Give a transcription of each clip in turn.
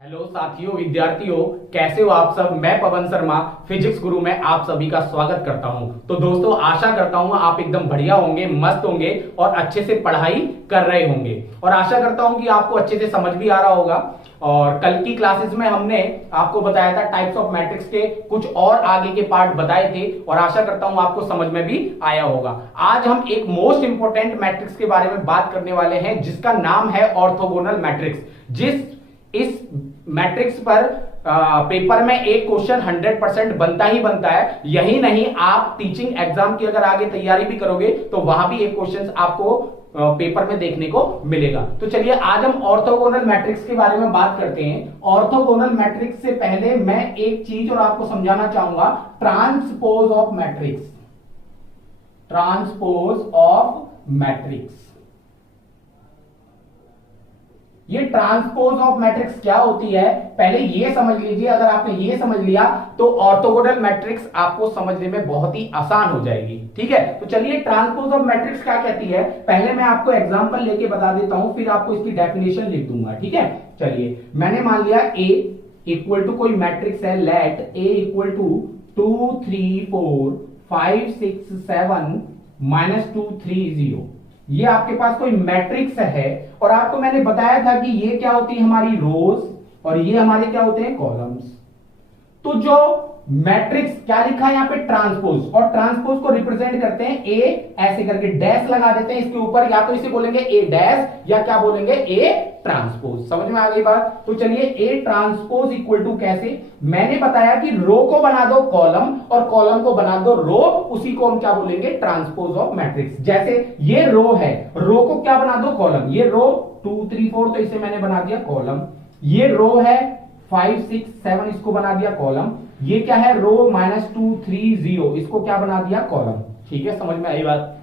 Hello साथियों, विद्यार्थियों, कैसे हो आप सब। मैं पवन शर्मा फिजिक्स गुरु में आप सभी का स्वागत करता हूं। तो दोस्तों, आशा करता हूं आप एकदम बढ़िया होंगे, मस्त होंगे और अच्छे से पढ़ाई कर रहे होंगे। और आशा करता हूं कि आपको अच्छे से समझ भी आ रहा होगा। और कल की क्लासेस में हमने आपको बताया था टाइप्स ऑफ मैट्रिक्स के कुछ और आगे के पार्ट बताए थे और आशा करता हूं आपको समझ में भी आया होगा। आज हम एक मोस्ट इंपोर्टेंट मैट्रिक्स के बारे में बात करने वाले हैं जिसका नाम है ऑर्थोगोनल मैट्रिक्स। इस मैट्रिक्स पर पेपर में एक क्वेश्चन 100% बनता ही बनता है। यही नहीं, आप टीचिंग एग्जाम की अगर आगे तैयारी भी करोगे तो वहां भी एक क्वेश्चन आपको पेपर में देखने को मिलेगा। तो चलिए आज हम ऑर्थोगोनल मैट्रिक्स के बारे में बात करते हैं। ऑर्थोगोनल मैट्रिक्स से पहले मैं एक चीज और आपको समझाना चाहूंगा, transpose of matrix. Transpose of matrix, ये ट्रांसपोज ऑफ मैट्रिक्स क्या होती है पहले ये समझ लीजिए। अगर आपने ये समझ लिया तो ऑर्थोगोनल मैट्रिक्स आपको समझने में बहुत ही आसान हो जाएगी। ठीक है, तो चलिए ट्रांसपोज ऑफ मैट्रिक्स क्या कहती है पहले मैं आपको एग्जांपल लेके बता देता हूं, फिर आपको इसकी डेफिनेशन लिख दूंगा। ठीक है, चलिए मैंने मान लिया ए इक्वल टू कोई मैट्रिक्स है, लेट ए इक्वल टू 2 3 4 5 6 7 -2 3 0। ये आपके पास कोई मैट्रिक्स है और आपको मैंने बताया था कि ये क्या होती है हमारी रोज और ये हमारे क्या होते हैं कॉलम्स। तो जो मैट्रिक्स क्या लिखा है यहां पे ट्रांसपोज, और ट्रांसपोज को रिप्रेजेंट करते हैं ए ऐसे करके डैश लगा देते हैं इसके ऊपर, या तो इसे बोलेंगे ए डैश या क्या बोलेंगे ए ट्रांसपोज। समझ में आ गई बात। तो चलिए ए ट्रांसपोज इक्वल टू कैसे, मैंने बताया कि रो को बना दो कॉलम और कॉलम को बना दो रो, उसी को हम क्या बोलेंगे ट्रांसपोज ऑफ मैट्रिक्स। जैसे ये रो है, रो को क्या बना दो कॉलम, ये रो 2 3 4 तो इसे मैंने बना दिया कॉलम। ये रो है 5 6 7 इसको बना दिया कॉलम। ये क्या है रो -2 3 0 इसको क्या बना दिया कॉलम। ठीक है, समझ में आई बात।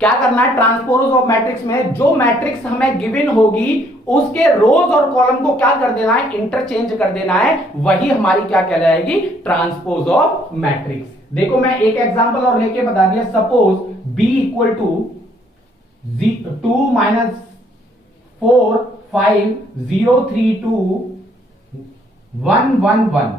क्या करना है ट्रांसपोज ऑफ मैट्रिक्स में, जो मैट्रिक्स हमें गिवन होगी उसके रोज और कॉलम को क्या कर देना है, इंटरचेंज कर देना है, वही हमारी क्या कहलाएगी ट्रांसपोज ऑफ मैट्रिक्स। देखो मैं एक एग्जांपल और लेके बता दिया, सपोज b इक्वल टू 2 -4 5 0 3 2 1 1 1।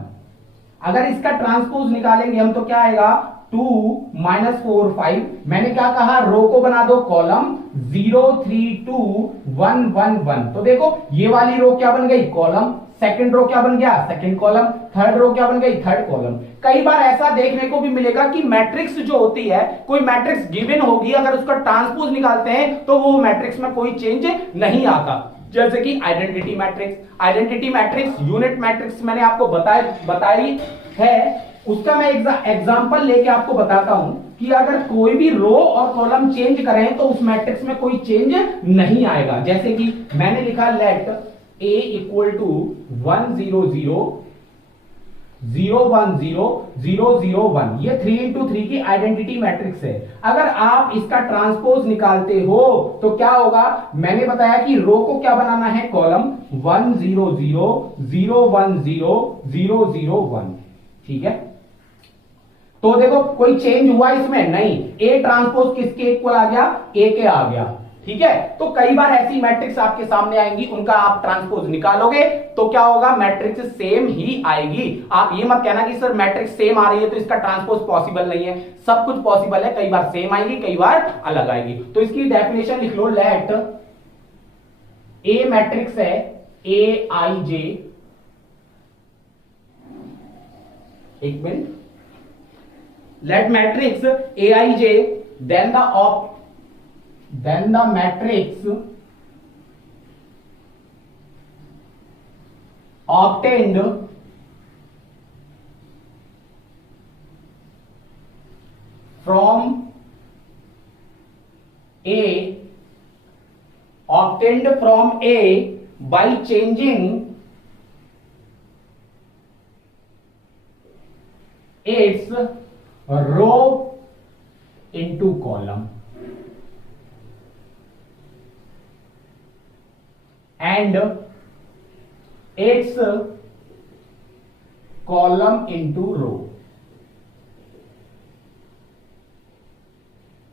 अगर इसका ट्रांसपोज निकालेंगे हम तो क्या आएगा 2 -4 5, मैंने क्या कहा रो को बना दो कॉलम 0 3 2 1 1 1। तो देखो ये वाली रो क्या बन गई कॉलम, सेकंड रो क्या बन गया सेकंड कॉलम, थर्ड रो क्या बन गई थर्ड कॉलम। कई बार ऐसा देखने को भी मिलेगा कि मैट्रिक्स जो होती है, कोई मैट्रिक्स गिवन होगी, अगर उसका ट्रांसपोज निकालते हैं तो वो मैट्रिक्स में कोई चेंज नहीं आता। जैसे कि आइडेंटिटी मैट्रिक्स, यूनिट मैट्रिक्स मैंने आपको बताई है, उसका मैं एग्जांपल लेके आपको बताता हूं कि अगर कोई भी रो और कॉलम चेंज करें तो उस मैट्रिक्स में कोई चेंज नहीं आएगा। जैसे कि मैंने लिखा लेट a इक्वल टू 1 0 0 0 1 0 0 0 1, ये 3 into 3 की आइडेंटिटी मैट्रिक्स है। अगर आप इसका ट्रांसपोज निकालते हो तो क्या होगा, मैंने बताया कि रो को क्या बनाना है कॉलम 1 0 0 0 1 0 0 0 1। ठीक है, तो देखो कोई चेंज हुआ इसमें नहीं, ए ट्रांसपोज किसके इक्वल आ गया ए के आ गया। ठीक है, तो कई बार ऐसी मैट्रिक्स आपके सामने आएंगी, उनका आप ट्रांसपोज निकालोगे तो क्या होगा मैट्रिक्स सेम ही आएगी। आप ये मत कहना कि सर मैट्रिक्स सेम आ रही है तो इसका ट्रांसपोज पॉसिबल नहीं है, सब कुछ पॉसिबल है, कई बार सेम आएगी कई बार अलग आएगी। तो इसकी डेफिनेशन लिख लो, लेट ए मैट्रिक्स है ए आई जे, एक minute, let matrix aij then the matrix obtained from A by changing its row into column and its column into row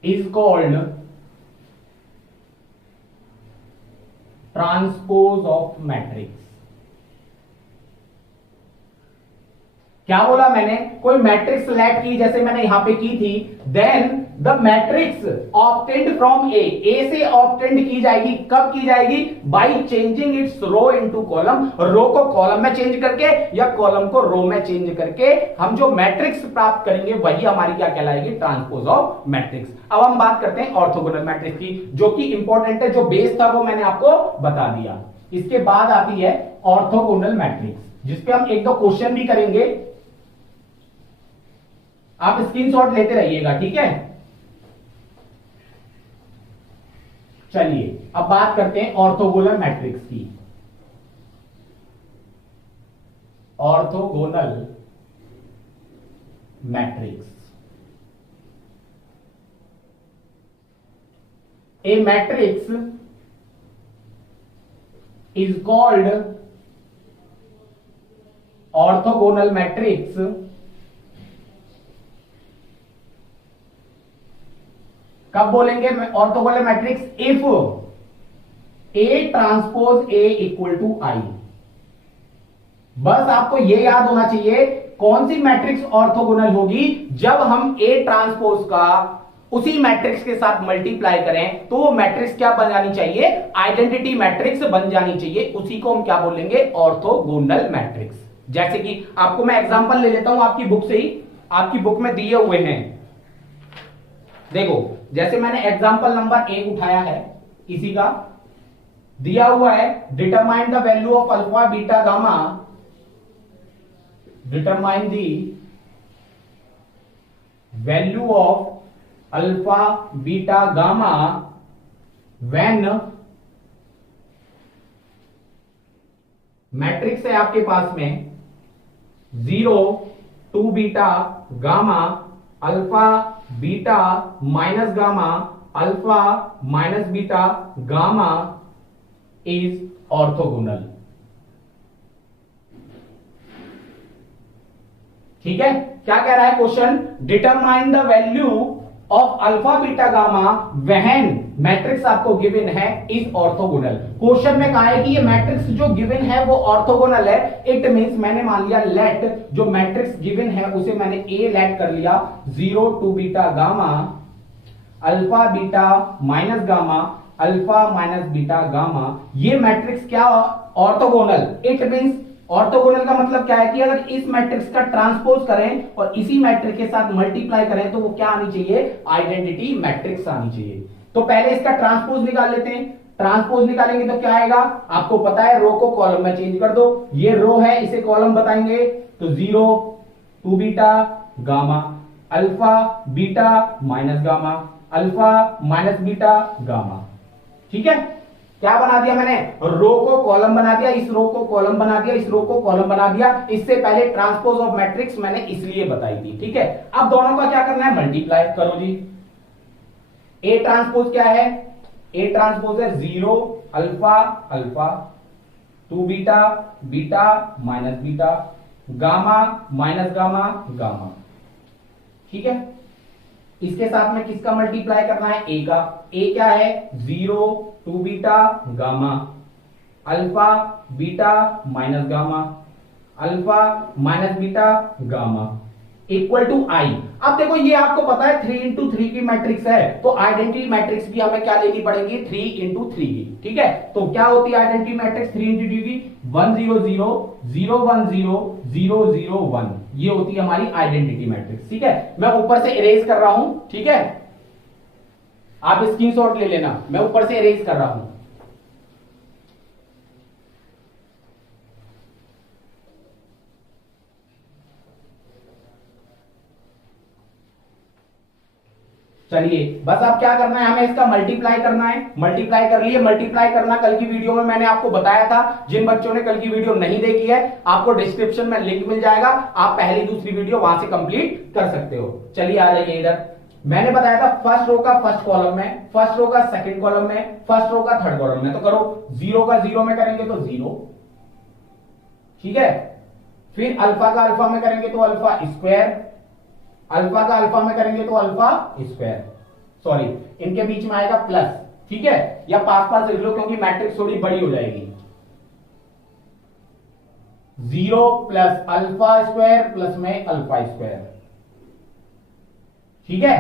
is called transpose of matrix. क्या बोला मैंने, कोई मैट्रिक्स सेलेक्ट की जैसे मैंने यहां पे की थी, then the matrix obtained from A से ऑब्टेन्ड की जाएगी, कब की जाएगी, by changing its row into column, row को कॉलम में चेंज करके या कॉलम को रो में चेंज करके हम जो मैट्रिक्स प्राप्त करेंगे वही हमारी क्या कहलाएगी, ट्रांसपोज ऑफ मैट्रिक्स। अब हम बात करते हैं ऑर्थोगोनल मैट्रिक्स की, जो कि इंपॉर्टेंट है, जो बेस था वो मैंने आपको बता दिया। इसके बाद आती है ऑर्थोगोनल मैट्रिक्स, जिसपे हम एक दो क्वेश्चन भी करेंगे, आप स्क्रीनशॉट लेते रहिएगा, ठीक है। चलिए अब बात करते हैं ऑर्थोगोनल मैट्रिक्स की। Orthogonal matrix, a matrix is called orthogonal matrix कब बोलेंगे orthogonal matrix, if A transpose A equal to I. बस आपको यह याद होना चाहिए कौन सी मैट्रिक्स ऑर्थोगोनल होगी, जब हम ए ट्रांसपोज का उसी मैट्रिक्स के साथ मल्टीप्लाई करें तो वो मैट्रिक्स क्या बन जानी चाहिए, आइडेंटिटी मैट्रिक्स बन जानी चाहिए, उसी को हम क्या बोलेंगे, ऑर्थोगोनल मैट्रिक्स। जैसे कि आपको मैं एग्जांपल ले लेता हूं आपकी बुक से ही, आपकी बुक में दिए हुए हैं, देखो जैसे मैंने एग्जांपल नंबर 1 उठाया है, इसी का दिया हुआ है, determine the value of alpha beta gamma, determine the value of alpha beta gamma when, matrix है आपके पास में 0 2 beta gamma alpha beta minus gamma alpha minus beta gamma is orthogonal. ठीक है, क्या कह रहा है question, determine the value of alpha beta gamma when matrix आपको गिवन है इज ऑर्थोगोनल। क्वेश्चन में कहा है कि ये मैट्रिक्स जो गिवन है वो ऑर्थोगोनल है, इट मींस मैंने मान लिया लेट जो मैट्रिक्स गिवन है उसे मैंने ए लेट कर लिया, 0 2 beta gamma alpha beta minus gamma alpha minus beta gamma, ये मैट्रिक्स क्या ऑर्थोगोनल, इट मींस ऑर्थोगोनल का मतलब क्या है कि अगर इस मैट्रिक्स का ट्रांसपोज करें और इसी मैट्रिक्स के साथ मल्टीप्लाई करें तो वो क्या आनी चाहिए, आइडेंटिटी मैट्रिक्स आनी चाहिए। तो पहले इसका ट्रांसपोज निकाल लेते हैं, ट्रांसपोज निकालेंगे तो क्या आएगा, आपको पता है रो को कॉलम में चेंज कर दो, ये रो है इसे कॉलम बताएंगे तो 0 2 beta gamma alpha beta minus gamma alpha minus beta gamma. ठीक है, क्या बना दिया मैंने, रो को कॉलम बना दिया, इस रो को कॉलम बना दिया, इस रो को कॉलम बना दिया। इससे पहले ट्रांसपोज ऑफ मैट्रिक्स मैंने इसलिए बताई थी। ठीक है, अब दोनों का क्या करना है, मल्टीप्लाई करो जी। ए ट्रांसपोज क्या है, ए ट्रांसपोज है 0 alpha alpha 2 beta beta minus beta gamma minus gamma gamma. ठीक है, इसके साथ में किसका मल्टीप्लाई करना है, ए का। ए क्या है, 0 2 beta gamma alpha beta minus gamma alpha minus beta gamma equal to I. अब देखो ये आपको पता है 3 इंटू 3 की मैट्रिक्स है, तो आइडेंटिटी मैट्रिक्स भी हमें क्या लेनी पड़ेगी, 3 इंटू 3 की। ठीक है, तो क्या होती है आइडेंटिटी मैट्रिक्स 3 इंटू 3 की, 1 0 0 0 1 0 0 0 1, ये होती है हमारी आइडेंटिटी मैट्रिक्स। ठीक है, मैं ऊपर से इरेज कर रहा हूं, ठीक है, आप स्क्रीनशॉट ले लेना, मैं ऊपर से इरेज कर रहा हूं। चलिए बस अब क्या करना है, हमें इसका मल्टीप्लाई करना है। मल्टीप्लाई कर लिए, मल्टीप्लाई करना कल की वीडियो में मैंने आपको बताया था। जिन बच्चों ने कल की वीडियो नहीं देखी है, आपको डिस्क्रिप्शन में लिंक मिल जाएगा, आप पहली दूसरी वीडियो वहां से कंप्लीट कर सकते हो। चलिए आ जाइए इधर, मैंने बताया था फर्स्ट रो का फर्स्ट कॉलम में, फर्स्ट रो का सेकंड कॉलम में, फर्स्ट रो का थर्ड कॉलम में। तो करो, 0 का 0 में करेंगे तो 0, ठीक है, फिर अल्फा का अल्फा में करेंगे तो अल्फा स्क्वायर, अल्फा का अल्फा में करेंगे तो अल्फा स्क्वायर, सॉरी इनके बीच में आएगा प्लस। ठीक है, या पास पास लिख लो क्योंकि मैट्रिक्स थोड़ी बड़ी हो जाएगी। 0 प्लस अल्फा स्क्वायर प्लस में अल्फा स्क्वायर। ठीक है,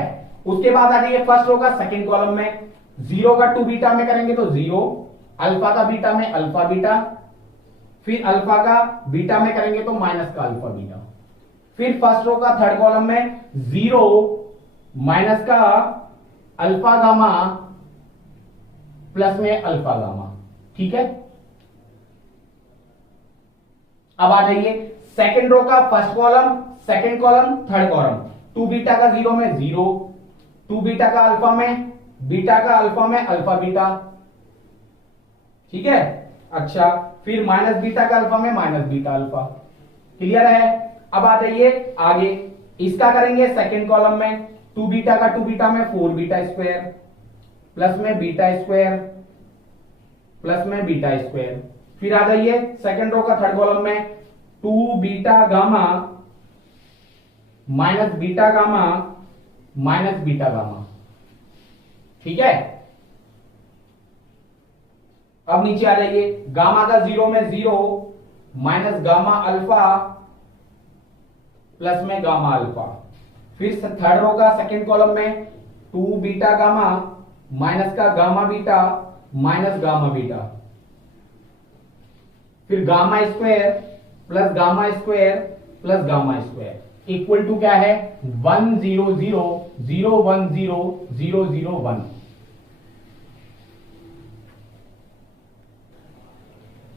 उसके बाद आ जाइए फर्स्ट रो का सेकंड कॉलम में, 0 का 2 बीटा में करेंगे तो 0, अल्फा का बीटा में अल्फा बीटा, फिर अल्फा का बीटा में करेंगे तो माइनस का अल्फा बीटा, फिर फर्स्ट रो का थर्ड कॉलम में 0 माइनस का अल्फा गामा प्लस में अल्फा गामा। ठीक है, अब आ जाइए सेकंड रो का first column, second column, third column, 2 beta का 0 में 0, 2 बीटा का अल्फा में, बीटा का अल्फा में अल्फा बीटा। ठीक है, अच्छा, फिर माइनस बीटा का अल्फा में माइनस बीटा अल्फा। क्लियर है? अब आ जाइए आगे, इसका करेंगे सेकंड कॉलम में, 2 बीटा का 2 बीटा में 4 बीटा स्क्वायर प्लस में बीटा स्क्वायर प्लस में बीटा स्क्वायर। फिर आ जाइए सेकंड रो का थर्ड कॉलम में, 2 beta gamma minus beta gamma minus beta gamma. ठीक है, अब नीचे आ जाइए, गामा का 0 में 0 माइनस गामा अल्फा प्लस में गामा अल्फा। फिर थर्ड रो का सेकंड कॉलम में 2 बीटा गामा माइनस का gamma beta minus gamma beta, फिर gamma square plus gamma square plus gamma square equal to क्या है 1 0 0 0 1 0 0 0 1।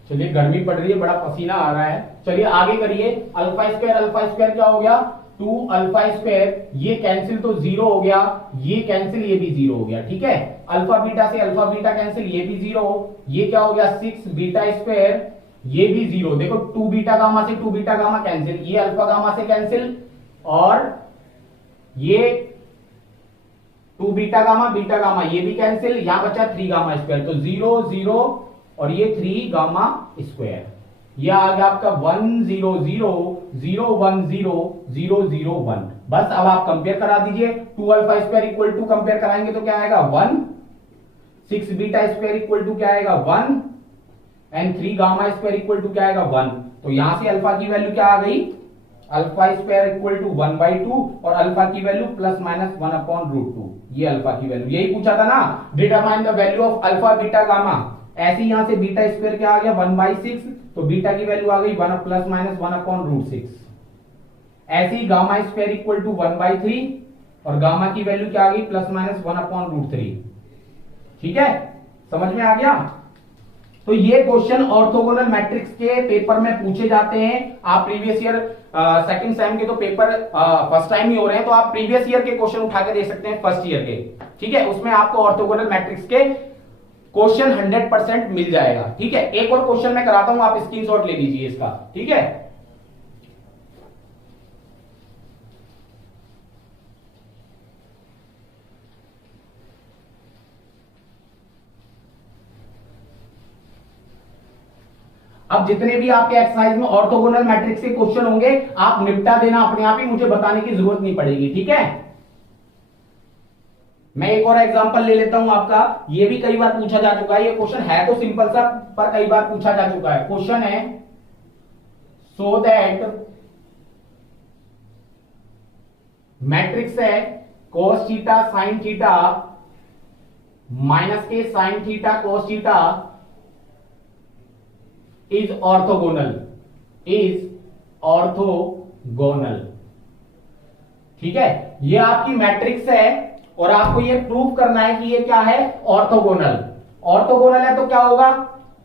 चलिए गर्मी पड़ रही है, बड़ा पसीना आ रहा है। चलिए आगे करिए, अल्फा स्क्वायर क्या हो गया 2 अल्फा स्क्वायर, ये कैंसिल तो 0 हो गया, ये कैंसिल, ये भी 0 हो गया। ठीक है, अल्फा बीटा से अल्फा बीटा कैंसिल, ये भी 0, ये क्या हो गया 6 बीटा स्क्वायर, ये भी 0। देखो 2 बीटा गामा से 2 बीटा गामा कैंसिल, ये अल्फा गामा से कैंसिल, और ये 2 बीटा गामा ये भी कैंसिल, यहां बचा 3 गामा स्क्वायर, तो 0 0 और ये 3 गामा स्क्वायर। यह आ गया आपका 1 0 0 0 1 0 0 0 1। बस अब आप कंपेयर करा दीजिए, 2 alpha square equal to compare कराएंगे तो क्या आएगा 1, 6 बीटा स्क्वायर इक्वल टू क्या आएगा 1 and 3 gamma square equal to क्या आएगा 1। तो यहां से अल्फा की वैल्यू क्या आ गई, अल्फा स्क्वायर इक्वल टू 1/2 और अल्फा की वैल्यू प्लस माइनस 1/√2। ये अल्फा की वैल्यू, यही पूछा था ना, determine the value of alpha beta gamma. ऐसे यहां से बीटा स्क्वायर क्या आ गया 1/6, तो बीटा की वैल्यू आ गई 1 प्लस माइनस 1/√6। ऐसे ही गामा स्क्वायर इक्वल टू 1/3 और गामा की वैल्यू क्या आ गई प्लस माइनस 1/√3। ठीक है, समझ में आ गया? तो ये क्वेश्चन ऑर्थोगोनल मैट्रिक्स के पेपर में पूछे जाते हैं। आप प्रीवियस ईयर सेकंड सेम के तो पेपर फर्स्ट टाइम ही हो रहे हैं, तो आप प्रीवियस ईयर के क्वेश्चन उठा के दे सकते हैं फर्स्ट ईयर के। ठीक है, उसमें आपको ऑर्थोगोनल मैट्रिक्स के क्वेश्चन 100% मिल जाएगा। ठीक है, एक और क्वेश्चन मैं कराता हूं, आप स्क्रीनशॉट ले लीजिए इसका। ठीक है, अब जितने भी आपके एक्सरसाइज में ऑर्थोगोनल मैट्रिक्स के क्वेश्चन होंगे आप निपटा देना अपने आप ही, मुझे बताने की जरूरत नहीं पड़ेगी। ठीक है, मैं एक और एग्जांपल ले लेता हूं आपका, ये भी कई बार पूछा जा चुका है। ये क्वेश्चन है तो सिंपल सा, पर कई बार पूछा जा चुका है। क्वेश्चन है सो दैट मैट्रिक्स है cos theta sin theta minus के sin theta cos theta is orthogonal, ठीक है, ये आपकी मैट्रिक्स है और आपको ये प्रूव करना है कि ये क्या है ऑर्थोगोनल है। तो क्या होगा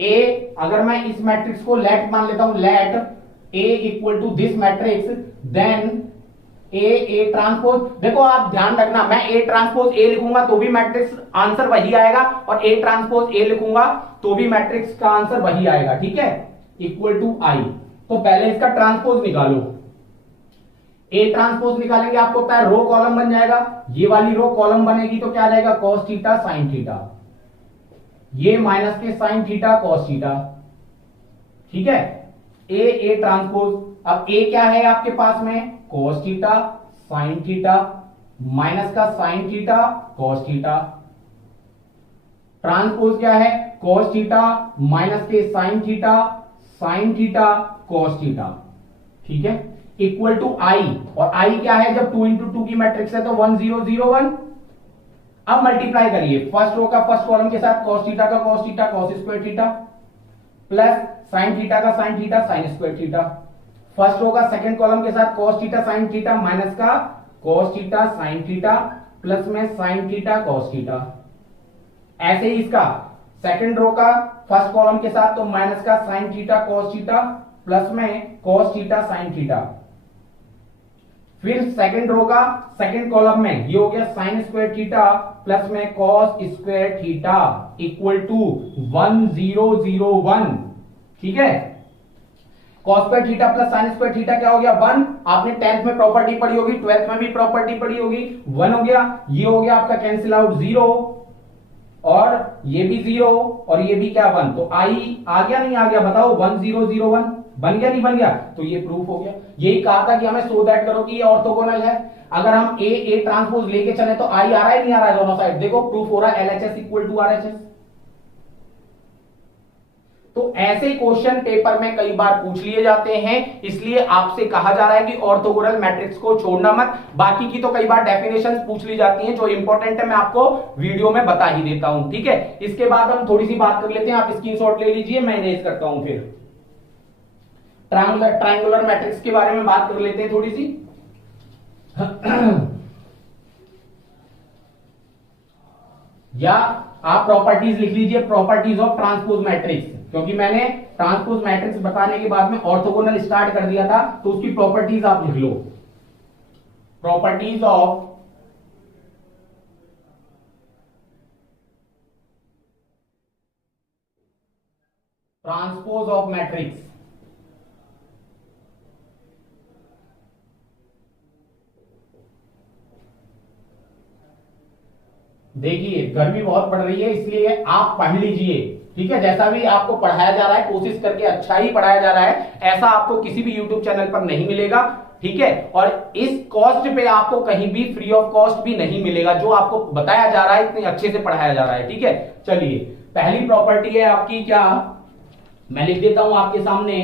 ए, अगर मैं इस मैट्रिक्स को लेट मान लेता हूं, let A equal to this matrix, then A transpose. देखो आप ध्यान रखना, मैं ए ट्रांसपोज ए लिखूंगा तो भी मैट्रिक्स आंसर वही आएगा, और ए ट्रांसपोज ए लिखूंगा तो भी मैट्रिक्स का आंसर वही आएगा। ठीक है, इक्वल टू आई। तो पहले इसका ट्रांसपोज निकालो, ए ट्रांसपोज निकालेंगे आपको पता है रो कॉलम बन जाएगा, ये वाली रो कॉलम बनेगी तो क्या आ जाएगा cos थीटा sin थीटा, ये माइनस के sin थीटा cos थीटा। ठीक है, ए ट्रांसपोज, अब ए क्या है आपके पास में cos theta sin theta minus का sin theta cos theta, transpose क्या है cos थीटा माइनस के sin theta sine theta cos theta, ठीक है, इक्वल टू आई, और आई क्या है, जब 2 इंटू 2 की मैट्रिक्स है तो 1 0 0 1। अब मल्टीप्लाई करिए फर्स्ट रो का फर्स्ट कॉलम के साथ कॉस थीटा का cos theta cos square theta, plus sine theta का sine theta sine square theta, first row का सेकंड कॉलम के साथ cos theta sine theta minus का cos theta sine theta, plus में sine theta cos theta. ऐसे ही इसका second row का फर्स्ट कॉलम के साथ तो माइनस का sine theta cos theta, plus में कॉस थीटा साइन थीटा। फिर सेकंड रो का सेकंड कॉलम में ये हो गया साइन स्क्वायर थीटा प्लस में cos square theta equal to 1 0 0 1, ठीक है। Cos square theta plus sine square theta क्या हो गया 1। आपने 10th में प्रॉपर्टी पढ़ी होगी, 12th में भी प्रॉपर्टी पढ़ी होगी, 1 हो गया, ये हो गया आपका कैंसिल आउट 0, और ये भी 0 और ये भी क्या 1, तो आई आ गया नहीं आ गया, बताओ 1 0 0 1 बन गया नहीं बन गया, तो ये प्रूफ हो गया। यही कहा था कि हमें सो दैट करो कि ये ऑर्थोगोनल है। अगर हम ए ट्रांसपोज लेके चले तो आई आ रहा है नहीं आ रहा है दोनों साइड, देखो प्रूफ हो रहा है एलएचएस इक्वल टू आरएचएस। तो ऐसे क्वेश्चन पेपर में कई बार पूछ लिए जाते हैं, इसलिए आपसे कहा जा रहा है कि ऑर्थोगोनल मैट्रिक्स को छोड़ना मत। बाकी की तो कई बार डेफिनेशंस पूछ ली जाती हैं, जो इंपॉर्टेंट है मैं आपको वीडियो में बता ही देता हूं, ठीक है। इसके बाद हम थोड़ी सी बात कर लेते हैं, आप स्क्रीनशॉट ले लीजिए, मैं इरेज करता हूं। फिर ट्रायंगुलर मैट्रिक्स के बारे में बात कर लेते हैं थोड़ी सी। या आप प्रॉपर्टीज लिख लीजिए, प्रॉपर्टीज ऑफ ट्रांसपोज मैट्रिक्स, क्योंकि मैंने ट्रांसपोज मैट्रिक्स बताने के बाद में ऑर्थोगोनल स्टार्ट कर दिया था, तो उसकी प्रॉपर्टीज आप लिख लो। Properties of transpose of matrix. देखिए गर्मी बहुत पड़ रही है, इसलिए आप पढ़ लीजिए, ठीक है। जैसा भी आपको पढ़ाया जा रहा है कोशिश करके अच्छा ही पढ़ाया जा रहा है, ऐसा आपको किसी भी यूट्यूब चैनल पर नहीं मिलेगा, ठीक है। और इस कॉस्ट पे आपको कहीं भी फ्री ऑफ कॉस्ट भी नहीं मिलेगा, जो आपको बताया जा रहा है इतने अच्छे से पढ़ाया जा रहा है, ठीक है। चलिए पहली प्रॉपर्टी है आपकी क्या, मैं लिख देता हूं आपके सामने।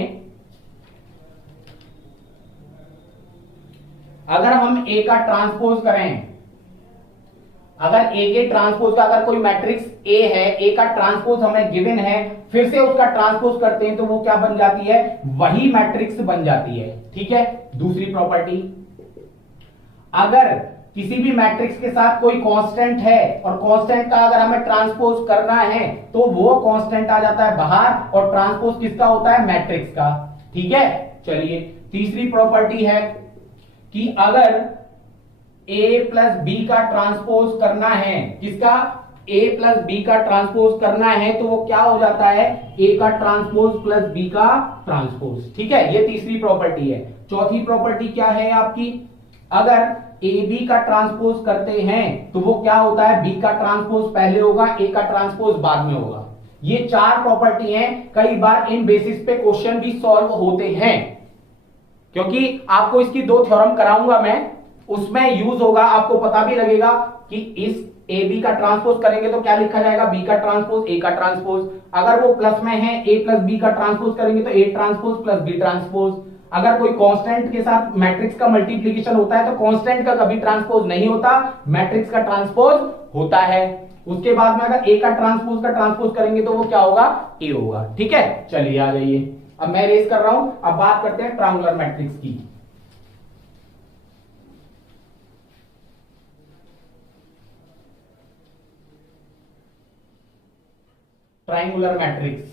अगर हम ए का ट्रांसपोज करें, अगर ए के ट्रांसपोज का अगर कोई मैट्रिक्स ए है, ए का ट्रांसपोज हमें गिवन है, फिर से उसका ट्रांसपोज करते हैं तो वो क्या बन जाती है, वही मैट्रिक्स बन जाती है, ठीक है। दूसरी प्रॉपर्टी, अगर किसी भी मैट्रिक्स के साथ कोई कांस्टेंट है और कांस्टेंट का अगर हमें ट्रांसपोज करना है तो वो कांस्टेंट आ जाता है बाहर, और ट्रांसपोज किसका होता है, मैट्रिक्स का, ठीक है। चलिए तीसरी प्रॉपर्टी है कि अगर ए प्लस बी का ट्रांसपोज करना है, किसका, ए प्लस बी का ट्रांसपोज करना है, तो वो क्या हो जाता है, ए का ट्रांसपोज प्लस बी का ट्रांसपोज, ठीक है। ये तीसरी प्रॉपर्टी है। चौथी प्रॉपर्टी क्या है आपकी, अगर ए बी का ट्रांसपोज करते हैं तो वो क्या होता है, बी का ट्रांसपोज पहले होगा, ए का ट्रांसपोज बाद में होगा। ये चार प्रॉपर्टी हैं, कई बार इन बेसिस पे क्वेश्चन भी सॉल्व होते हैं, क्योंकि आपको इसकी दो थ्योरम कराऊंगा मैं, उसमें यूज होगा, आपको पता भी लगेगा कि इस ए बी का ट्रांसपोज करेंगे तो क्या लिखा जाएगा, बी का ट्रांसपोज ए का ट्रांसपोज। अगर वो प्लस में है, ए प्लस बी का ट्रांसपोज करेंगे तो A transpose plus B transpose. अगर कोई कांस्टेंट के साथ मैट्रिक्स का मल्टीप्लीकेशन होता है तो कांस्टेंट का कभी ट्रांसपोज नहीं होता, मैट्रिक्स का ट्रांसपोज होता है। उसके बाद में अगर ए का ट्रांसपोज करेंगे तो वो क्या होगा, ए होगा, ठीक है। चलिए आ जाइए, अब मैं रेज कर रहा हूं, अब बात करते हैं ट्रायंगुलर मैट्रिक्स की। ट्रायंगुलर मैट्रिक्स,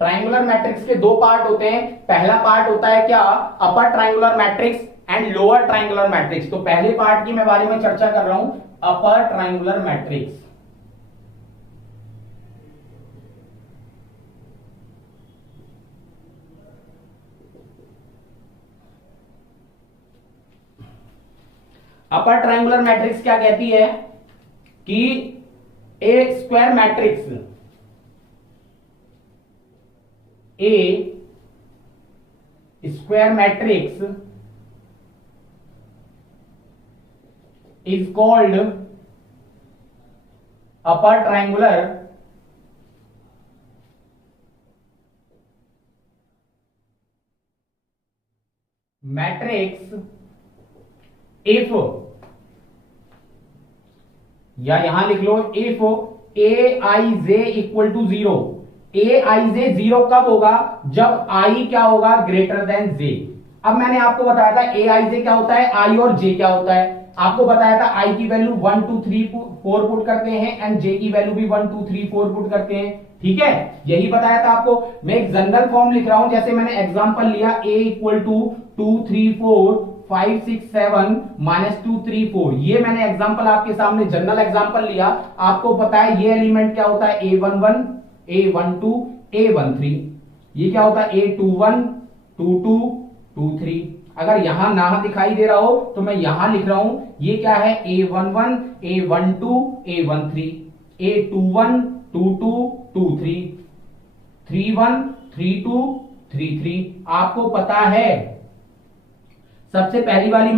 ट्रायंगुलर मैट्रिक्स के दो पार्ट होते हैं। पहला पार्ट होता है क्या, अपर triangular matrix and lower triangular matrix. तो पहले पार्ट की मैं बारे में चर्चा कर रहा हूं, upper triangular matrix. Upper triangular matrix क्या कहती है कि a square matrix, a square matrix is called upper triangular matrix if, या यहां लिख लो if a i j equal to 0। A i j 0 कब होगा? जब आई क्या होगा? Greater than j. अब मैंने आपको बताया था ए आई जे क्या होता है, आई और जे क्या होता है। आपको बताया था आई की वैल्यू 1 2 3 4 पुट करते हैं एंड जे की वैल्यू भी 1 2 3 4 पुट करते हैं। ठीक है, यही बताया था आपको। मैं एक जनरल फॉर्म लिख रहा हूं, जैसे मैंने एग्जांपल लिया a इक्वल टू 2 3 4 5 6 7 -2 3 4। ये मैंने एग्जांपल आपके सामने जनरल एग्जांपल लिया। आपको पता है ये एलिमेंट क्या होता है, a11 a12 a13। ये क्या होता है, a21 22 23। अगर यहां ना दिखाई दे रहा हो तो मैं यहां लिख रहा हूं, ये क्या है, a11 a12 a13 a21 22 23 31 32 33। आपको पता है सबसे पहली वाली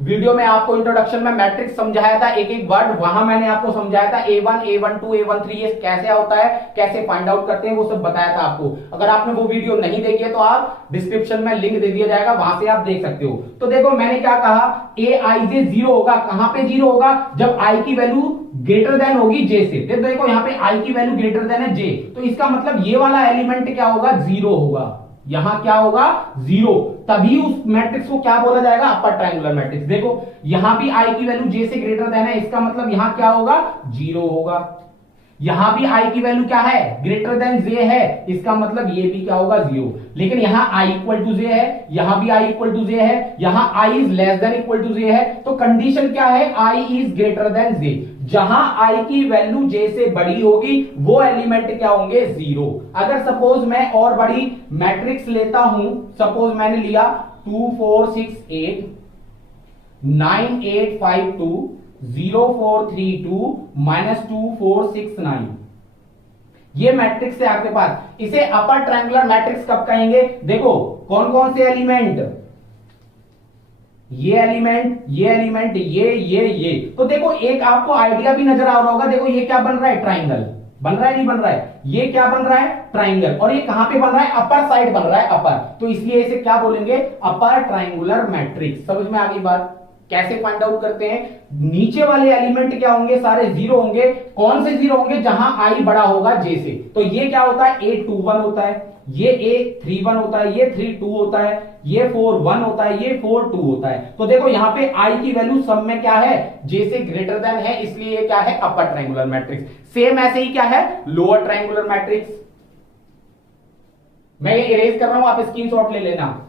वीडियो में आपको इंट्रोडक्शन में मैट्रिक्स समझाया था, एक एक वर्ड वहां मैंने आपको समझाया था a1 a12 a13 ये कैसे होता है, कैसे फाइंड आउट करते हैं, वो सब बताया था आपको। अगर आपने वो वीडियो नहीं देखी है तो आप डिस्क्रिप्शन में लिंक दे दिया जाएगा, वहां से आप देख सकते हो। तो देखो मैंने क्या कहा, ए आई जे 0 होगा। कहां पे 0 होगा? जब आई की वैल्यू ग्रेटर देन होगी जे से। देखो यहाँ पे आई की वैल्यू ग्रेटर देन है जे, तो इसका मतलब ये वाला एलिमेंट क्या होगा, 0 होगा। यहां क्या होगा, 0। तभी उस मैट्रिक्स को क्या बोला जाएगा, अपर ट्रायंगुलर मैट्रिक्स। देखो यहां भी आई की वैल्यू जे से ग्रेटर देन है, इसका मतलब यहां क्या होगा, 0 होगा। यहां भी आई की वैल्यू क्या है, ग्रेटर देन जे है, इसका मतलब ये भी क्या होगा, 0। लेकिन यहां आई इक्वल टू जे है, यहां भी आई इक्वल टू जे है, यहां i is less than equal to j है। तो कंडीशन क्या है, i is greater than j. जहां आई की वैल्यू जे से बड़ी होगी वो एलिमेंट क्या होंगे, 0। अगर सपोज मैं और बड़ी मैट्रिक्स लेता हूं, सपोज मैंने लिया 2 4 6 8 9 8 5 2 0 4 3 2 -2 4 6 9, ये मैट्रिक्स है आपके पास। इसे अपर ट्रायंगुलर मैट्रिक्स कब कहेंगे? देखो कौन कौन से एलिमेंट, ये एलिमेंट ये एलिमेंट ये। तो देखो एक आपको आइडिया भी नजर आ रहा होगा। देखो ये क्या बन रहा है, ट्राइंगल बन रहा है, नहीं बन रहा है? ये क्या बन रहा है, ट्राइंगल। और ये कहां पे बन रहा है, अपर साइड बन रहा है, अपर। तो इसलिए इसे क्या बोलेंगे, अपर ट्रायंगुलर मैट्रिक्स। समझ में आ गई बात? कैसे फाइंड आउट करते हैं? नीचे वाले एलिमेंट क्या होंगे, सारे 0 होंगे। कौन से 0 होंगे, जहां आई बड़ा होगा जे से। तो ये क्या होता है, a21 होता है, ये a31 होता है, ये 32 होता है, ये 41 होता है, ये 42 होता है। तो देखो यहां पे आई की वैल्यू सब में क्या है, जे से ग्रेटर देन है, इसलिए ये क्या है, अपर ट्रायंगुलर मैट्रिक्स। सेम ऐसे ही क्या है, लोअर ट्रायंगुलर मैट्रिक्स। मैं ये इरेज कर रहा हूं, आप स्क्रीनशॉट ले लेना।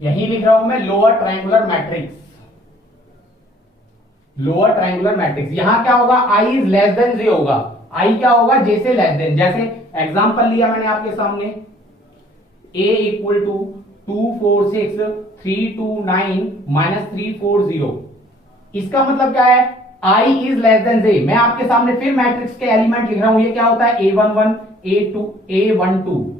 यही लिख रहा हूं मैं, lower triangular matrix. Lower triangular matrix यहां क्या होगा, आई इज लेस देन जे होगा। आई क्या होगा, जे से लेस देन। जैसे एग्जांपल लिया मैंने आपके सामने, a इक्वल टू 2 4 6 3 2 9 -3 4 0। इसका मतलब क्या है, आई इज लेस देन जे। मैं आपके सामने फिर मैट्रिक्स के एलिमेंट लिख रहा हूं। ये क्या होता है, a11 a2 a12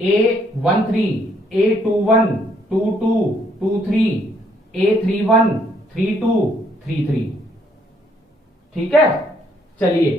a13 a21 22 23 a31 32 33। ठीक है, चलिए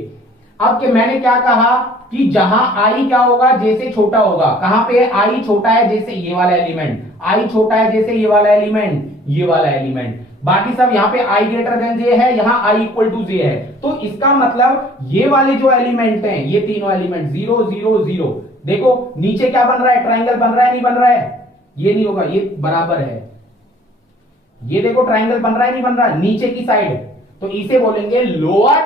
अब कि मैंने क्या कहा कि जहां आई क्या होगा, जे से छोटा होगा। कहां पे आई छोटा है, जैसे ये वाला एलिमेंट। आई छोटा है जैसे ये वाला एलिमेंट, ये वाला एलिमेंट। बाकी सब यहां पे आई ग्रेटर देन जे है, यहां आई इक्वल टू जे है। तो इसका मतलब ये वाले जो एलिमेंट हैं, ये तीनों एलिमेंट 0 0 0। देखो नीचे क्या बन रहा है, ट्राइंगल बन रहा है, नहीं बन रहा है? ये नहीं होगा, ये बराबर है। ये देखो ट्राइंगल बन रहा है, नहीं बन रहा है, नीचे की साइड। तो इसे बोलेंगे लोअर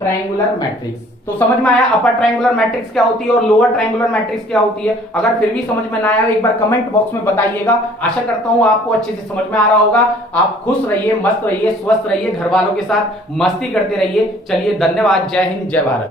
ट्रायंगुलर मैट्रिक्स। तो समझ में आया अपर ट्रायंगुलर मैट्रिक्स क्या होती है और लोअर ट्रायंगुलर मैट्रिक्स क्या होती है? अगर फिर भी समझ में ना आया एक बार कमेंट बॉक्स में बताइएगा। आशा करता हूं आपको अच्छे से समझ में आ रहा होगा। आप खुश रहिए, मस्त रहिए, स्वस्थ रहिए, घर वालों के साथ मस्ती करते रहिए। चलिए धन्यवाद, जय हिंद, जय भारत।